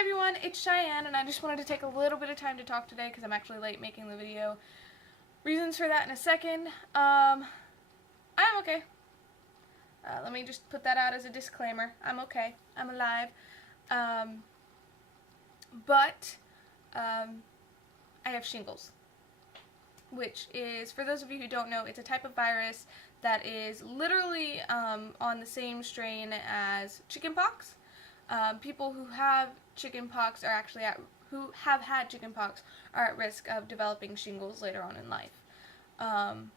Hey everyone, it's Cheyenne, and I just wanted to take a little bit of time to talk today because I'm actually late making the video. Reasons for that in a second. I'm okay. Let me just put that out as a disclaimer. I'm okay. I'm alive. But I have shingles, which is, for those of you who don't know, it's a type of virus that is literally on the same strain as chickenpox. People who have chickenpox are actually who have had chickenpox are at risk of developing shingles later on in life. And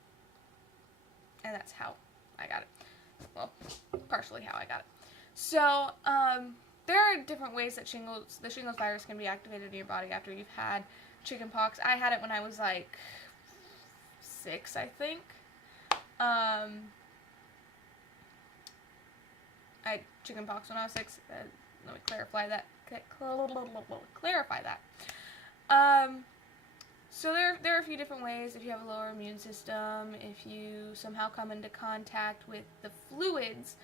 that's how I got it. Well, partially how I got it. So, there are different ways that the shingles virus can be activated in your body after you've had chickenpox. I had it when I was like 6, I think. I had chickenpox when I was 6. Let me clarify that. So there are a few different ways. If you have a lower immune system, if you somehow come into contact with the fluids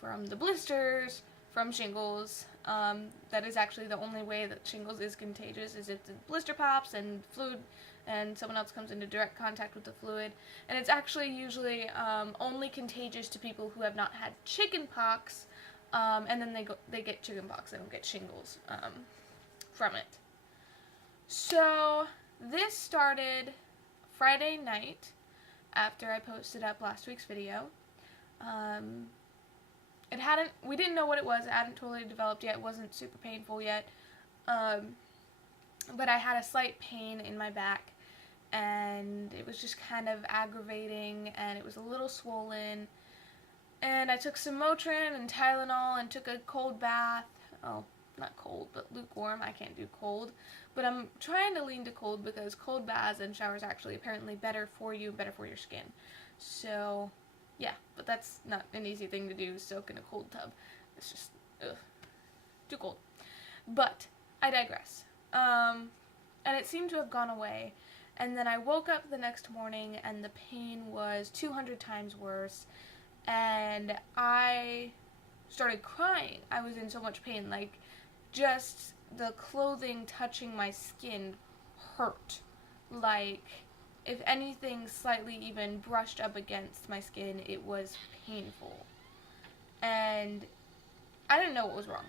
from the blisters, from shingles, that is actually the only way that shingles is contagious, is if the blister pops and fluid and someone else comes into direct contact with the fluid. And it's actually usually only contagious to people who have not had chickenpox, and then they get chickenpox. They don't get shingles from it. So this started Friday night after I posted up last week's video. We didn't know what it was. It hadn't totally developed yet. It wasn't super painful yet. But I had a slight pain in my back, and it was just kind of aggravating, and it was a little swollen. And I took some Motrin and Tylenol and took a cold bath. Oh, not cold, but lukewarm. I can't do cold. But I'm trying to lean to cold because cold baths and showers are actually apparently better for you, better for your skin. So, yeah, but that's not an easy thing to do, soak in a cold tub. It's just, ugh, too cold. But, I digress. And it seemed to have gone away. And then I woke up the next morning and the pain was 200 times worse. And I started crying. I was in so much pain. Like, just the clothing touching my skin hurt. Like, if anything slightly even brushed up against my skin, it was painful. And I didn't know what was wrong.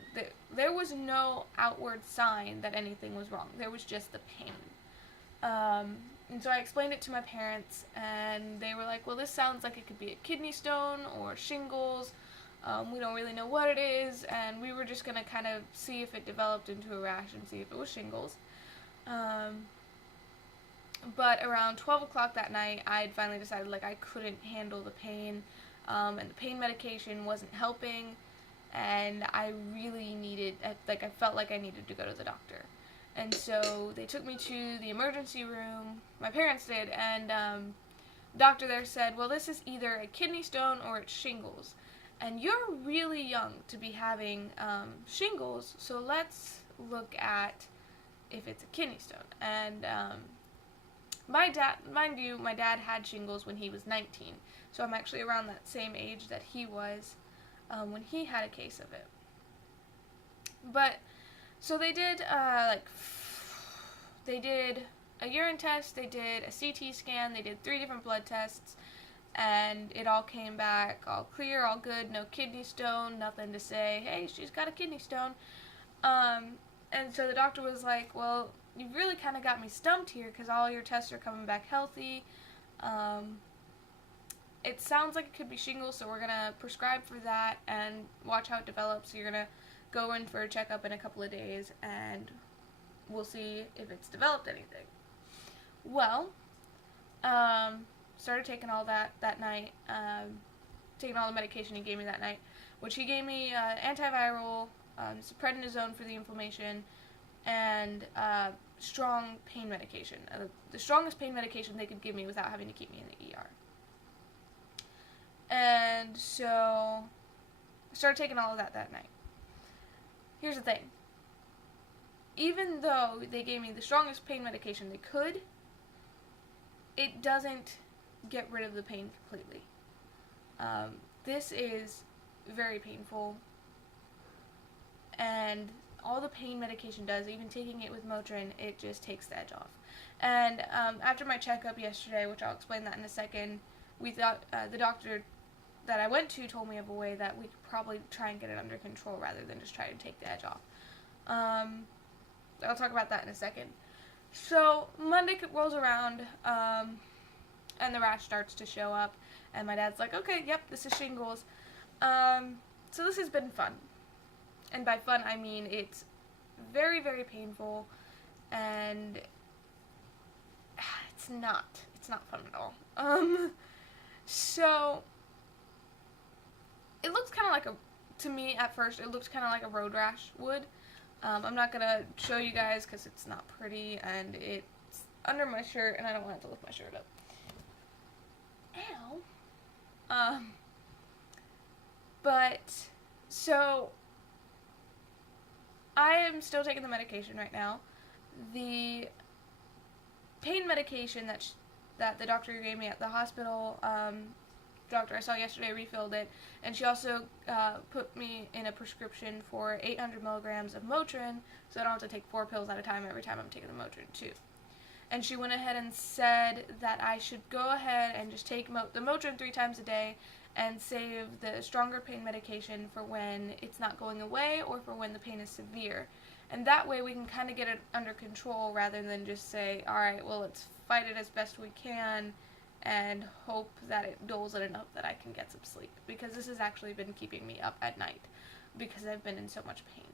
There was no outward sign that anything was wrong. There was just the pain. And so I explained it to my parents, and they were like, well, this sounds like it could be a kidney stone or shingles. We don't really know what it is, and we were just going to kind of see if it developed into a rash and see if it was shingles. But around 12 o'clock that night, I had finally decided, like, I couldn't handle the pain, and the pain medication wasn't helping, and I really needed, I felt like I needed to go to the doctor. And so they took me to the emergency room, my parents did, and the doctor there said, well, this is either a kidney stone or it's shingles. And you're really young to be having shingles, so let's look at if it's a kidney stone. And mind you, my dad had shingles when he was 19, so I'm actually around that same age that he was when he had a case of it. But so they did, they did a urine test, they did a CT scan, they did 3 different blood tests, and it all came back all clear, all good, no kidney stone, nothing to say, hey, she's got a kidney stone. And so the doctor was like, well, you've really kind of got me stumped here because all your tests are coming back healthy. It sounds like it could be shingles, so we're going to prescribe for that and watch how it develops. So you're going to go in for a checkup in a couple of days, and we'll see if it's developed anything. Well, started taking all that night, taking all the medication he gave me that night, which he gave me antiviral, prednisone for the inflammation, and strong pain medication. The strongest pain medication they could give me without having to keep me in the ER. And so I started taking all of that night. Here's the thing. Even though they gave me the strongest pain medication they could, it doesn't get rid of the pain completely. This is very painful, and all the pain medication does, even taking it with Motrin, it just takes the edge off. And after my checkup yesterday, which I'll explain that in a second, we thought the doctor that I went to told me of a way that we could probably try and get it under control rather than just try to take the edge off. I'll talk about that in a second. So Monday rolls around, and the rash starts to show up, and my dad's like, okay, yep, this is shingles. So this has been fun. And by fun, I mean it's very, very painful, and it's not fun at all. So it looks kind of like to me at first, it looked kind of like a road rash would. I'm not going to show you guys because it's not pretty, and it's under my shirt, and I don't want it to lift my shirt up. Ow. But, so, I am still taking the medication right now. The pain medication that the doctor gave me at the hospital, doctor I saw yesterday refilled it, and she also put me in a prescription for 800 milligrams of Motrin, so I don't have to take 4 pills at a time every time I'm taking the Motrin too. And she went ahead and said that I should go ahead and just take the Motrin 3 times a day and save the stronger pain medication for when it's not going away or for when the pain is severe. And that way we can kind of get it under control rather than just say, alright, well, let's fight it as best we can and hope that it dulls it enough that I can get some sleep. Because this has actually been keeping me up at night because I've been in so much pain.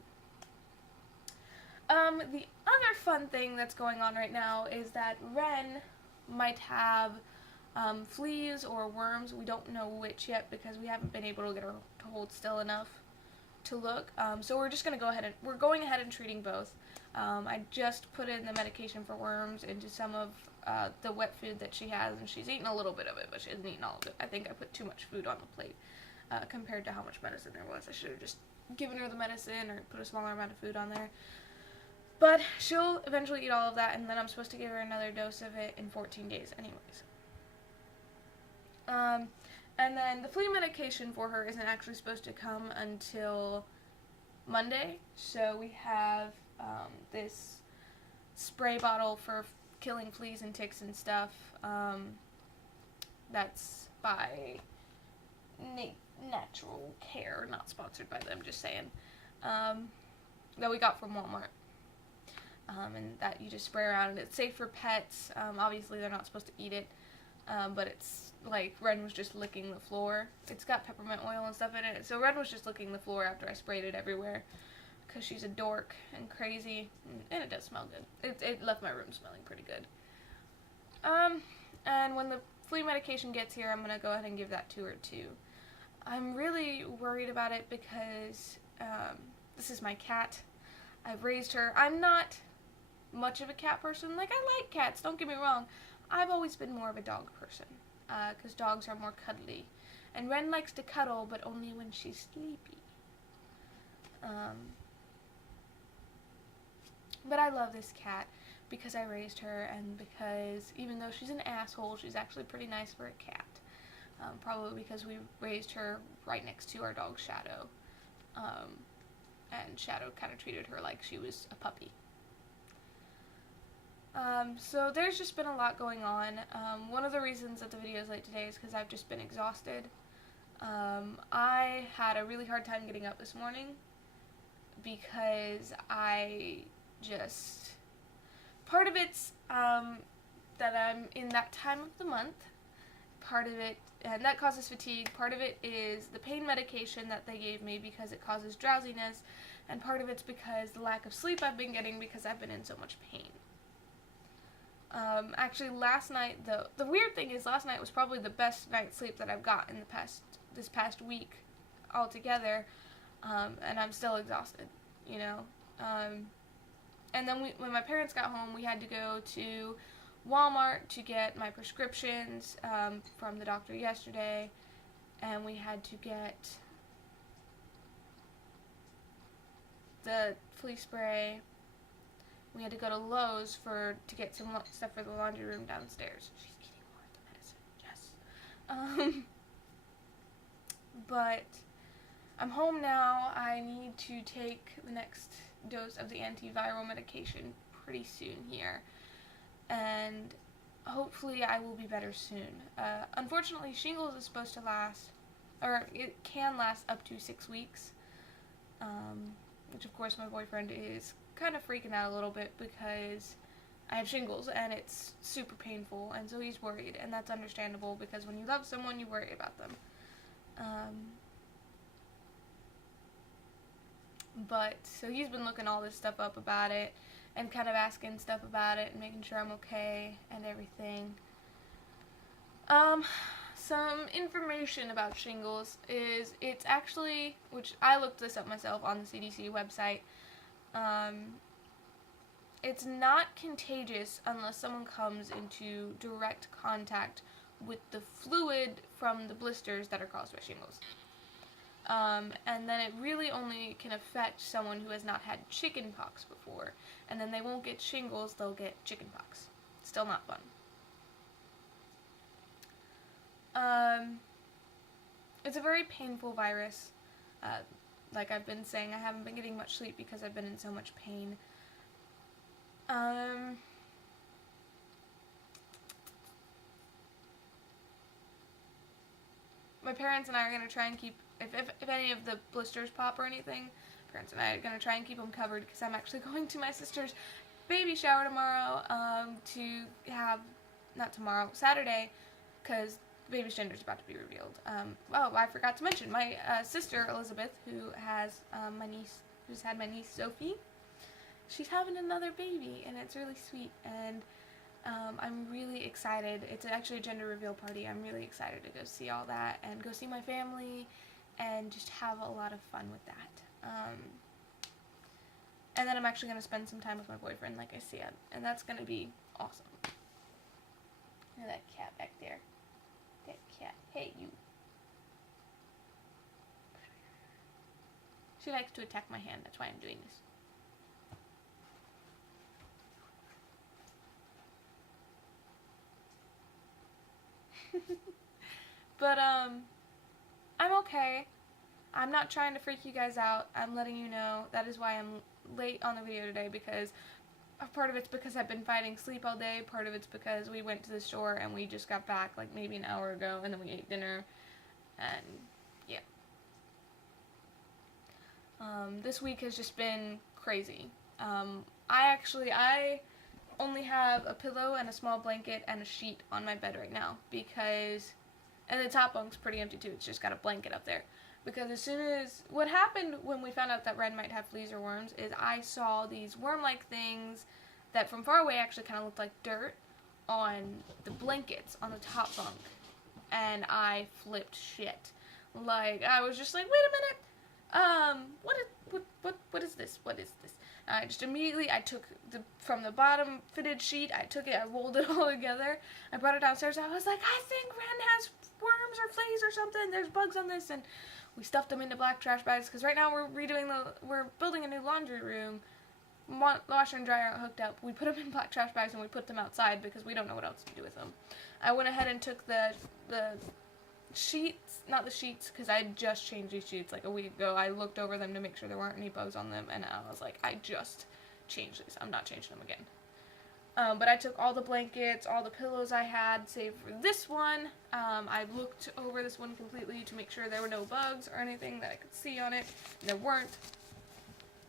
The other fun thing that's going on right now is that Ren might have fleas or worms. We don't know which yet because we haven't been able to get her to hold still enough to look. So we're just going to go ahead and we're going ahead and treating both. I just put in the medication for worms into some of the wet food that she has, and she's eaten a little bit of it, but she hasn't eaten all of it. I think I put too much food on the plate compared to how much medicine there was. I should have just given her the medicine or put a smaller amount of food on there. But she'll eventually eat all of that, and then I'm supposed to give her another dose of it in 14 days anyways. And then the flea medication for her isn't actually supposed to come until Monday, so we have this spray bottle for killing fleas and ticks and stuff. That's by Natural Care, not sponsored by them, just saying. That we got from Walmart. And that you just spray around, and it's safe for pets. Obviously they're not supposed to eat it, but it's like Ren was just licking the floor. It's got peppermint oil and stuff in it, so Ren was just licking the floor after I sprayed it everywhere because she's a dork and crazy, and it does smell good. It left my room smelling pretty good. And when the flea medication gets here, I'm gonna go ahead and give that to her too. I'm really worried about it because this is my cat. I've raised her. I'm not much of a cat person. Like, I like cats, don't get me wrong. I've always been more of a dog person, because dogs are more cuddly. And Ren likes to cuddle, but only when she's sleepy. But I love this cat because I raised her, and because even though she's an asshole, she's actually pretty nice for a cat. Probably because we raised her right next to our dog Shadow. And Shadow kind of treated her like she was a puppy. So there's just been a lot going on. One of the reasons that the video is late today is because I've just been exhausted. I had a really hard time getting up this morning because I just... Part of it's that I'm in that time of the month. Part of it, and that causes fatigue. Part of it is the pain medication that they gave me because it causes drowsiness. And part of it's because the lack of sleep I've been getting because I've been in so much pain. Actually, last night, the weird thing is last night was probably the best night's sleep that I've got in this past week altogether, and I'm still exhausted, you know. And then when my parents got home, we had to go to Walmart to get my prescriptions from the doctor yesterday, and we had to get the flea spray. We had to go to Lowe's to get some stuff for the laundry room downstairs. She's eating more of the medicine, yes. But I'm home now. I need to take the next dose of the antiviral medication pretty soon here. And hopefully I will be better soon. Unfortunately, shingles is supposed to last, or it can last up to 6 weeks. Which of course my boyfriend is kind of freaking out a little bit because I have shingles and it's super painful, and so he's worried, and that's understandable because when you love someone, you worry about them. But so he's been looking all this stuff up about it and kind of asking stuff about it and making sure I'm okay and everything. Some information about shingles is it's actually, which I looked this up myself on the CDC website, it's not contagious unless someone comes into direct contact with the fluid from the blisters that are caused by shingles. And then it really only can affect someone who has not had chicken pox before. And then they won't get shingles, they'll get chicken pox. Still not fun. It's a very painful virus. Like I've been saying, I haven't been getting much sleep because I've been in so much pain. My parents and I are going to try and keep, if any of the blisters pop or anything, parents and I are going to try and keep them covered because I'm actually going to my sister's baby shower tomorrow, to have, not tomorrow, Saturday, because the baby's gender is about to be revealed. Oh, I forgot to mention, my sister, Elizabeth, who has who's had my niece, Sophie, she's having another baby, and it's really sweet, and I'm really excited. It's actually a gender reveal party. I'm really excited to go see all that and go see my family and just have a lot of fun with that. And then I'm actually going to spend some time with my boyfriend, like I said, and that's going to be awesome. Look at that cat back there. That cat. Hey, you. She likes to attack my hand. That's why I'm doing this. But, I'm okay. I'm not trying to freak you guys out. I'm letting you know. That is why I'm late on the video today, because part of it's because I've been fighting sleep all day. Part of it's because we went to the store and we just got back like maybe an hour ago, and then we ate dinner, and yeah. This week has just been crazy. I only have a pillow and a small blanket and a sheet on my bed right now because, and the top bunk's pretty empty too, it's just got a blanket up there. Because as soon as, what happened when we found out that Red might have fleas or worms is I saw these worm-like things that from far away actually kind of looked like dirt on the blankets on the top bunk. And I flipped shit. Like, I was just like, wait a minute, what is this? What is this? I just immediately, I took from the bottom fitted sheet, I took it, I rolled it all together, I brought it downstairs, I was like, I think Ren has worms or fleas or something, there's bugs on this, and we stuffed them into black trash bags, because right now we're building a new laundry room, washer and dryer aren't hooked up, we put them in black trash bags and we put them outside because we don't know what else to do with them. I went ahead and took the sheets, not the sheets, because I just changed these sheets like a week ago. I looked over them to make sure there weren't any bugs on them, and I was like, I just changed these. I'm not changing them again. But I took all the blankets, all the pillows I had, save for this one. I looked over this one completely to make sure there were no bugs or anything that I could see on it, and there weren't.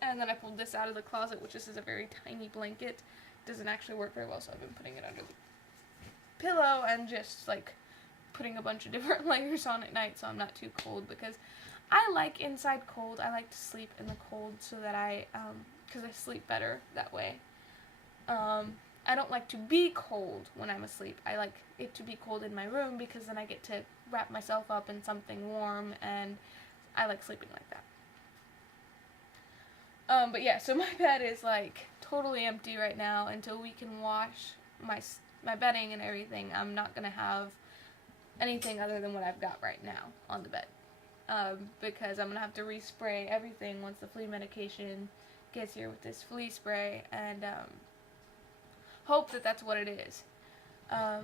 And then I pulled this out of the closet, which this is a very tiny blanket. It doesn't actually work very well, so I've been putting it under the pillow and just, like, putting a bunch of different layers on at night so I'm not too cold, because I like inside cold. I like to sleep in the cold so that because I sleep better that way. I don't like to be cold when I'm asleep. I like it to be cold in my room because then I get to wrap myself up in something warm, and I like sleeping like that. But yeah, so my bed is like totally empty right now until we can wash my bedding and everything. I'm not gonna have anything other than what I've got right now on the bed, because I'm gonna have to respray everything once the flea medication gets here with this flea spray, and hope that that's what it is, because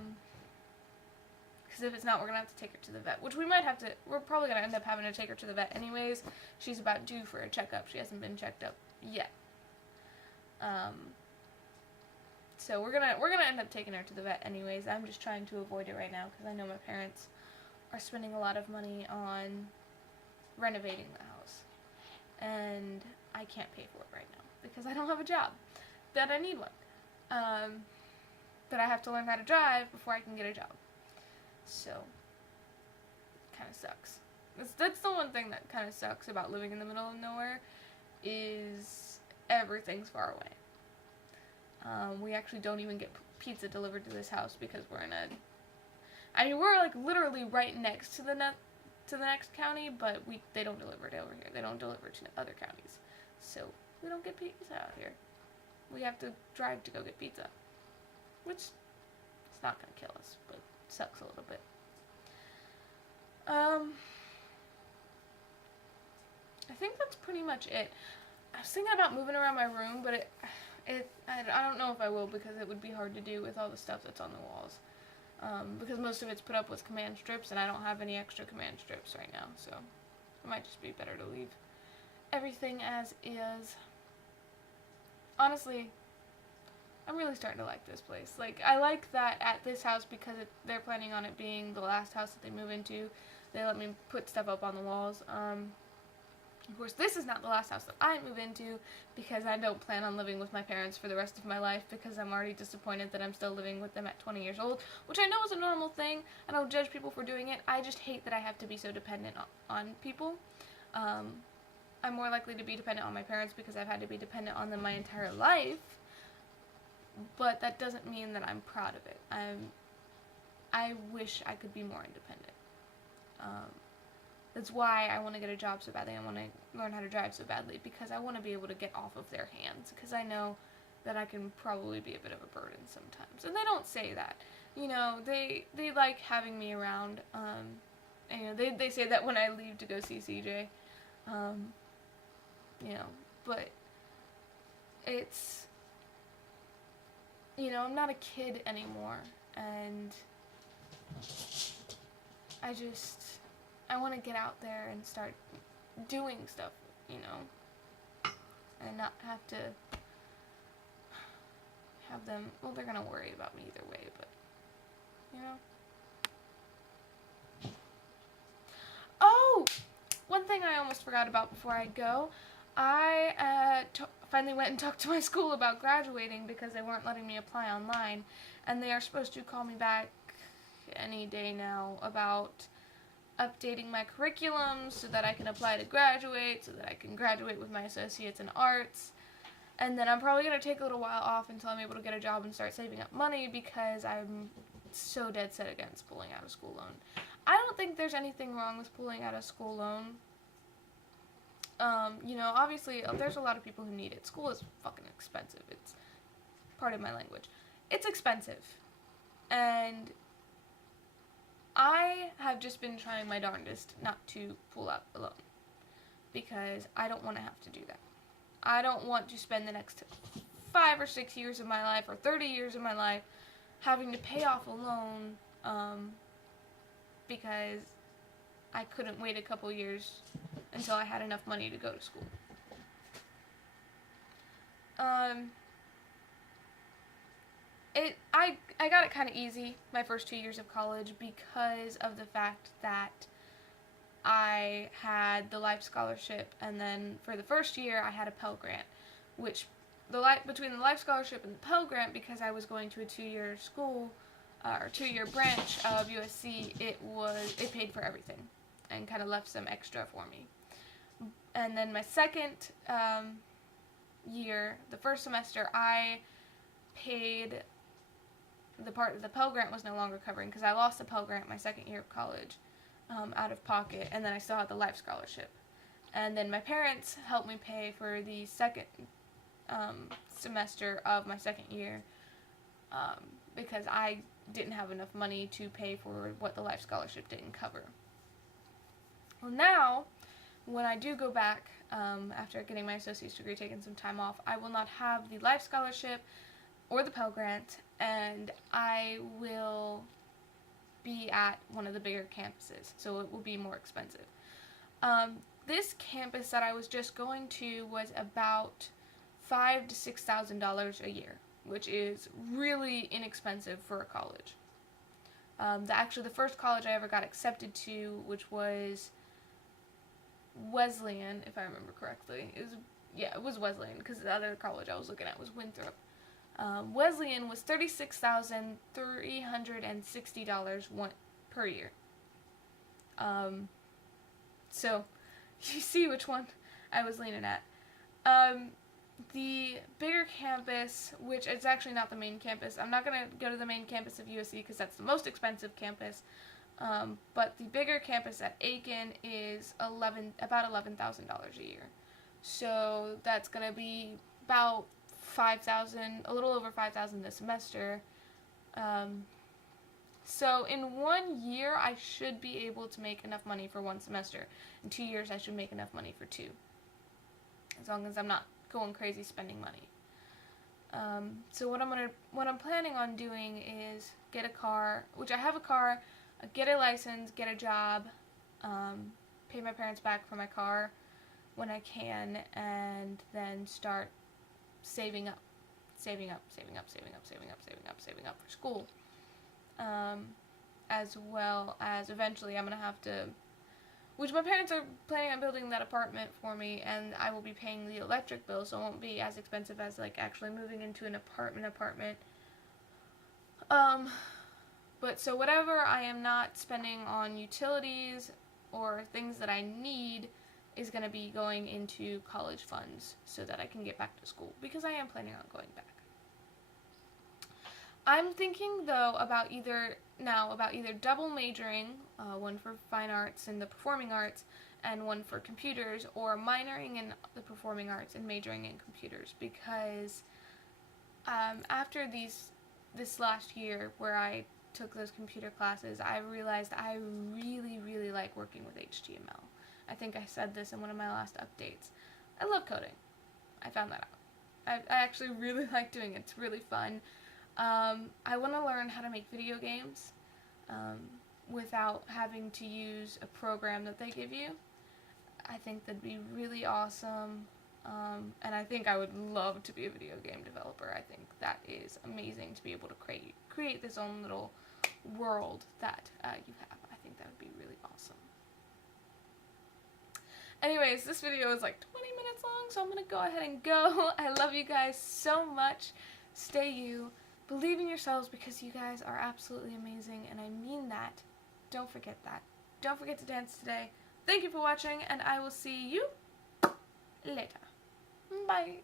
if it's not, we're gonna have to take her to the vet, which we're probably gonna end up having to take her to the vet anyways. She's about due for a checkup. She hasn't been checked up yet, So we're gonna end up taking her to the vet anyways. I'm just trying to avoid it right now because I know my parents are spending a lot of money on renovating the house, and I can't pay for it right now because I don't have a job that I need one. That I have to learn how to drive before I can get a job. So, kind of sucks. That's the one thing that kind of sucks about living in the middle of nowhere, is everything's far away. We actually don't even get pizza delivered to this house because we're like literally right next to the next county, but they don't deliver it over here. They don't deliver to other counties. So, we don't get pizza out here. We have to drive to go get pizza. Which, it's not going to kill us, but sucks a little bit. I think that's pretty much it. I was thinking about moving around my room, but I don't know if I will because it would be hard to do with all the stuff that's on the walls. Because most of it's put up with command strips, and I don't have any extra command strips right now, so it might just be better to leave everything as is. Honestly, I'm really starting to like this place. Like, I like that at this house because they're planning on it being the last house that they move into. They let me put stuff up on the walls. Of course, this is not the last house that I move into because I don't plan on living with my parents for the rest of my life because I'm already disappointed that I'm still living with them at 20 years old, which I know is a normal thing. I don't judge people for doing it. I just hate that I have to be so dependent on people. I'm more likely to be dependent on my parents because I've had to be dependent on them my entire life, but that doesn't mean that I'm proud of it. I wish I could be more independent. That's why I want to get a job so badly. I want to learn how to drive so badly because I want to be able to get off of their hands because I know that I can probably be a bit of a burden sometimes. And they don't say that. You know, they like having me around. And, you know, they say that when I leave to go see CJ. You know, but it's, you know, I'm not a kid anymore, and I want to get out there and start doing stuff, you know, and not have to have them, well, they're going to worry about me either way, but, you know. Oh! One thing I almost forgot about before I go, I finally went and talked to my school about graduating because they weren't letting me apply online, and they are supposed to call me back any day now about updating my curriculum so that I can apply to graduate, so that I can graduate with my associates in arts, and then I'm probably going to take a little while off until I'm able to get a job and start saving up money because I'm so dead set against pulling out a school loan. I don't think there's anything wrong with pulling out a school loan. You know, obviously, there's a lot of people who need it. School is fucking expensive. It's part of my language. It's expensive. And I have just been trying my darndest not to pull out a loan because I don't want to have to do that. I don't want to spend the next 5 or 6 years of my life or 30 years of my life having to pay off a loan because I couldn't wait a couple years until I had enough money to go to school. I got it kind of easy my first 2 years of college because of the fact that I had the Life Scholarship, and then for the first year I had a Pell Grant, which between the Life Scholarship and the Pell Grant, because I was going to a 2-year school, or 2-year branch of USC, it paid for everything and kind of left some extra for me. And then my second year, the first semester, I paid the part that the Pell Grant was no longer covering because I lost the Pell Grant my second year of college out of pocket, and then I still had the Life Scholarship. And then my parents helped me pay for the second semester of my second year because I didn't have enough money to pay for what the Life Scholarship didn't cover. Well, now, when I do go back after getting my associate's degree, taking some time off, I will not have the Life Scholarship or the Pell Grant, and I will be at one of the bigger campuses, so it will be more expensive. This campus that I was just going to was about $5,000 to $6,000 a year, which is really inexpensive for a college. Actually, the first college I ever got accepted to, which was Wesleyan, if I remember correctly. It was Wesleyan, because the other college I was looking at was Winthrop. Wesleyan was $36,360 per year. So you see which one I was leaning at. The bigger campus, which is actually not the main campus, I'm not going to go to the main campus of USC because that's the most expensive campus, but the bigger campus at Aiken is about $11,000 a year. So that's going to be about $5,000, a little over $5,000 this semester. So in 1 year, I should be able to make enough money for 1 semester. In 2 years, I should make enough money for 2. As long as I'm not going crazy spending money. So what I'm planning on doing is get a car, which I have a car, get a license, get a job, pay my parents back for my car when I can, and then start saving up for school. As well as eventually I'm going to have to, which my parents are planning on building that apartment for me, and I will be paying the electric bill, so it won't be as expensive as like actually moving into an apartment. But so whatever I am not spending on utilities or things that I need is going to be going into college funds so that I can get back to school, because I am planning on going back. I'm thinking though about either double majoring, one for fine arts and the performing arts, and one for computers, or minoring in the performing arts and majoring in computers, because after this last year where I took those computer classes, I realized I really, really like working with HTML. I think I said this in one of my last updates. I love coding. I found that out. I actually really like doing it. It's really fun. I want to learn how to make video games without having to use a program that they give you. I think that'd be really awesome, and I think I would love to be a video game developer. I think that is amazing to be able to create this own little world that you have. I think that would be really awesome. Anyways, this video is like 20 minutes long, so I'm going to go ahead and go. I love you guys so much. Stay you. Believe in yourselves, because you guys are absolutely amazing, and I mean that. Don't forget that. Don't forget to dance today. Thank you for watching, and I will see you later. Bye.